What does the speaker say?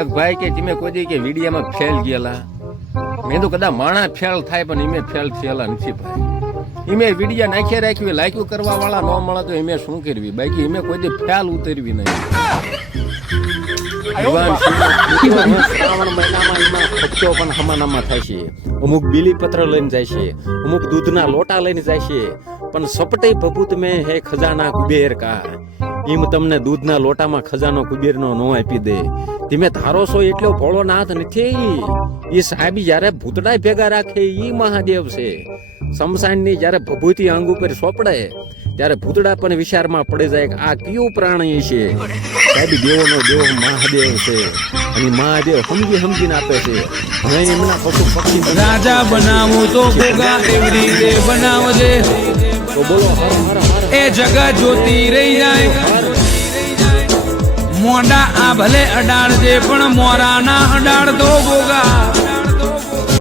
એક ભાઈ કે તમે કોઈ દી કે વિડીયામાં ફેલ ગયેલા. મેં તો કદાચ માણા ફેલ થાય પણ એમે ફેલ થયેલા નથી ભાઈ. એમે વિડીયા નાખ્યા રાખવી, લાયકું કરવા વાળા ન મળે તો એમે શું કરવી, બાકી એમે કોઈ દી ફેલ ઉતરવી નહીં. શ્રાવણ મહિનામાં એમાં ભક્તો પણ હમાનામાં થાય છે. અમુક બીલીપત્ર લઈને જાય છે, અમુક દૂધના લોટા લઈને જાય છે, પણ સપટે ભભૂત મેં હે ખજાના કુબેર કા. એમ તમને દૂધના લોટામાં ખજાનો કુબેરનો નો આપી દે. તમે ધારો છો એટલો ભોળોનાથ નથી. એ સાહેબી જયારે ભૂતડા ભેગા રાખે ઈ મહાદેવ છે. શમશાનની જયારે ભભૂતિ અંગ ઉપર સોપડે ત્યારે ભૂતડા પણ વિચારમાં પડી જાય કે આ કયું પ્રાણી છે. સાહેબ દેવોનો દેવ મહાદેવ છે અને મહાદેવ સમજીને આપે છે. હવે એમના પશુ પક્ષી રાજા બનાવું તો ભોગા એવી રીતે બનાવજે. તો બોલો હર હર હર. એ જગત જોતી રહી જાય. મોડા આ ભલે અડાડજે પણ મોરા ના અડાડ તો ભોગા.